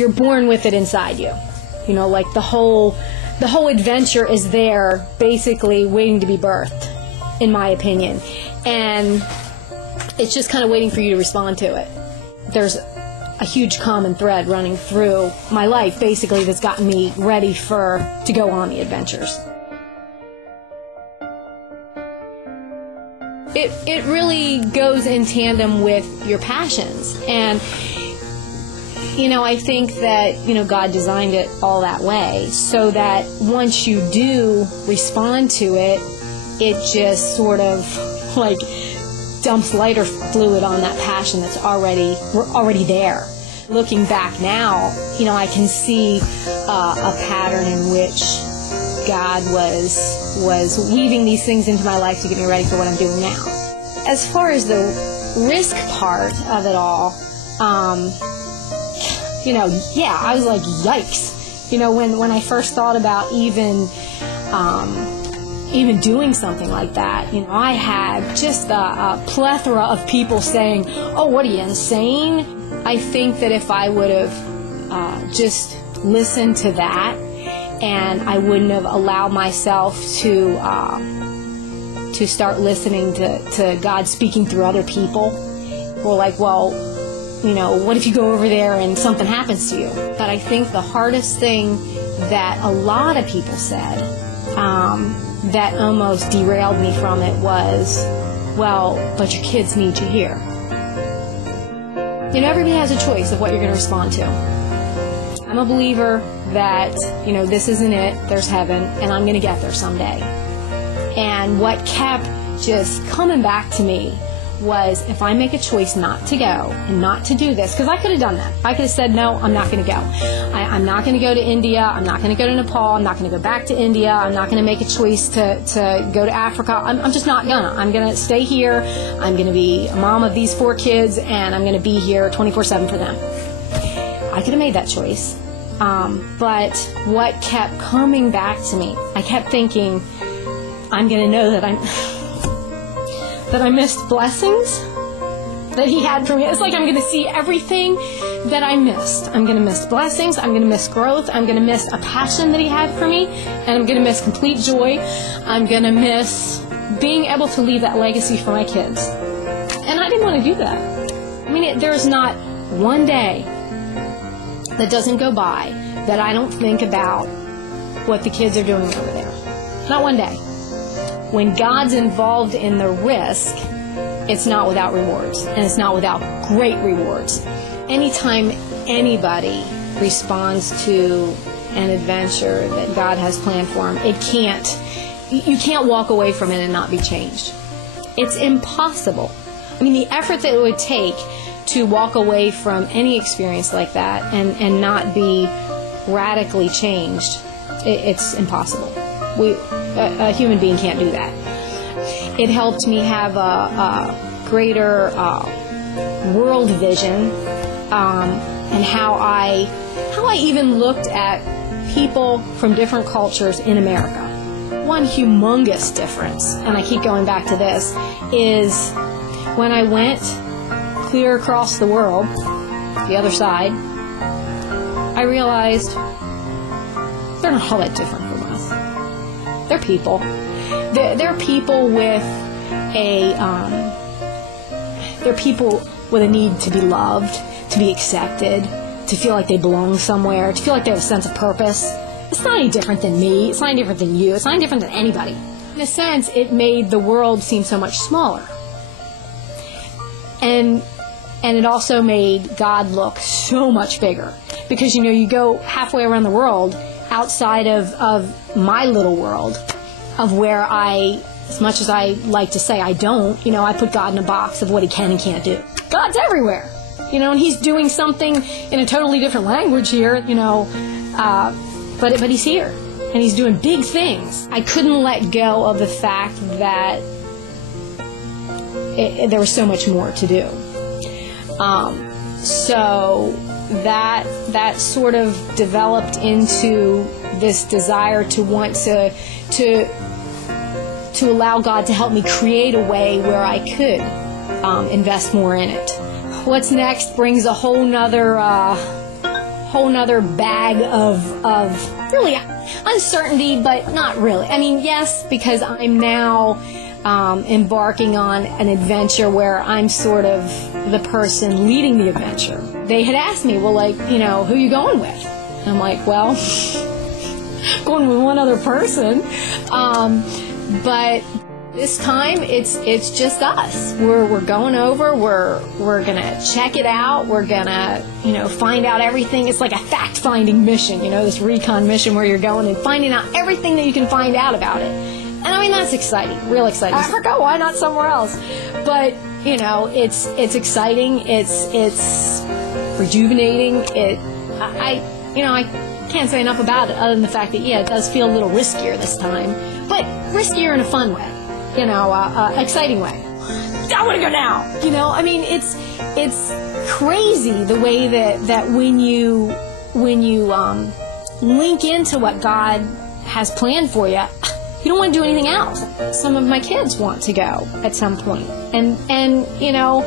you're born with it inside you. You know, like the whole adventure is there, basically waiting to be birthed, in my opinion. And it's just kind of waiting for you to respond to it. There's a huge common thread running through my life, basically, that's gotten me ready to go on the adventures. It really goes in tandem with your passions. And, you know, I think that, you know, God designed it all that way so that once you do respond to it, it just sort of like dumps lighter fluid on that passion that's already there. Looking back now, you know, I can see a pattern in which God was weaving these things into my life to get me ready for what I'm doing now. As far as the risk part of it all, you know, yeah, I was like, yikes. You know, when I first thought about even doing something like that, you know, I had just a plethora of people saying, oh, what are you, insane? I think that if I would have just listened to that, and I wouldn't have allowed myself to start listening to God speaking through other people, or like, well, you know, what if you go over there and something happens to you? But I think the hardest thing that a lot of people said that almost derailed me from it was, well, but your kids need you here. You know, everybody has a choice of what you're going to respond to. I'm a believer that, you know, this isn't it, there's heaven, and I'm going to get there someday. And what kept just coming back to me was, if I make a choice not to go and not to do this, because I could have done that. I could have said, no, I'm not going to go. I'm not going to go to India. I'm not going to go to Nepal. I'm not going to go back to India. I'm not going to make a choice to go to Africa. I'm just not going to. I'm going to stay here. I'm going to be a mom of these 4 kids, and I'm going to be here 24/7 for them. I could have made that choice. But what kept coming back to me, I kept thinking, I'm going to know that I missed blessings that He had for me. It's like I'm going to see everything that I missed. I'm going to miss blessings. I'm going to miss growth. I'm going to miss a passion that He had for me. And I'm going to miss complete joy. I'm going to miss being able to leave that legacy for my kids. And I didn't want to do that. I mean, there's not one day that doesn't go by that I don't think about what the kids are doing over there. Not one day. When God's involved in the risk, it's not without rewards, and it's not without great rewards. Anytime anybody responds to an adventure that God has planned for them, you can't walk away from it and not be changed. It's impossible. I mean, the effort that it would take to walk away from any experience like that and not be radically changed, it's impossible. A human being can't do that. It helped me have a greater world vision, and how I even looked at people from different cultures in America. One humongous difference, and I keep going back to this, is when I went clear across the world, the other side, I realized they're not all that different from us. They're people. They're people with they're people with a need to be loved, to be accepted, to feel like they belong somewhere, to feel like they have a sense of purpose. It's not any different than me. It's not any different than you. It's not any different than anybody. In a sense, it made the world seem so much smaller. And it also made God look so much bigger. Because, you know, you go halfway around the world outside of my little world, of where as much as I like to say I don't, you know, I put God in a box of what He can and can't do. God's everywhere, you know, and He's doing something in a totally different language here, you know, but He's here, and He's doing big things. I couldn't let go of the fact that there was so much more to do. So that sort of developed into this desire to want to allow God to help me create a way where I could invest more in it. What's next brings a whole nother whole nother bag of really uncertainty, but not really. I mean, yes, because I'm now embarking on an adventure where I'm sort of the person leading the adventure. They had asked me, well, like, you know, who are you going with? And I'm like, well, going with one other person. But this time it's just us. We're going over. We're gonna check it out. We're gonna, you know, find out everything. It's like a fact-finding mission, you know, this recon mission where you're going and finding out everything that you can find out about it. And I mean, that's exciting, real exciting. I forgot, why not somewhere else? But you know, it's exciting. It's rejuvenating. I can't say enough about it other than the fact that, yeah, it does feel a little riskier this time, but riskier in a fun way, you know, exciting way. I want to go now. You know, I mean, it's crazy the way that when you link into what God has planned for you, you don't want to do anything else. Some of my kids want to go at some point, and you know,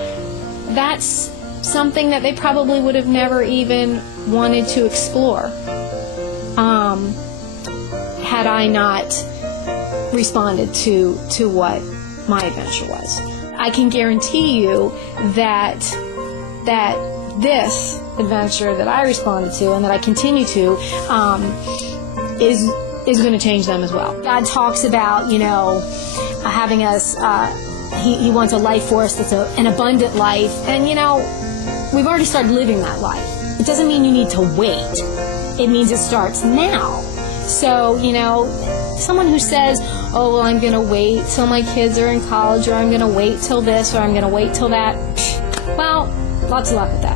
that's something that they probably would have never even wanted to explore had I not responded to what my adventure was. I can guarantee you that this adventure that I responded to and that I continue to is going to change them as well. God talks about, you know, having us, he wants a life for us that's an abundant life. And, you know, we've already started living that life. It doesn't mean you need to wait. It means it starts now. So, you know, someone who says, oh, well, I'm going to wait till my kids are in college, or I'm going to wait till this, or I'm going to wait till that, well, lots of luck with that.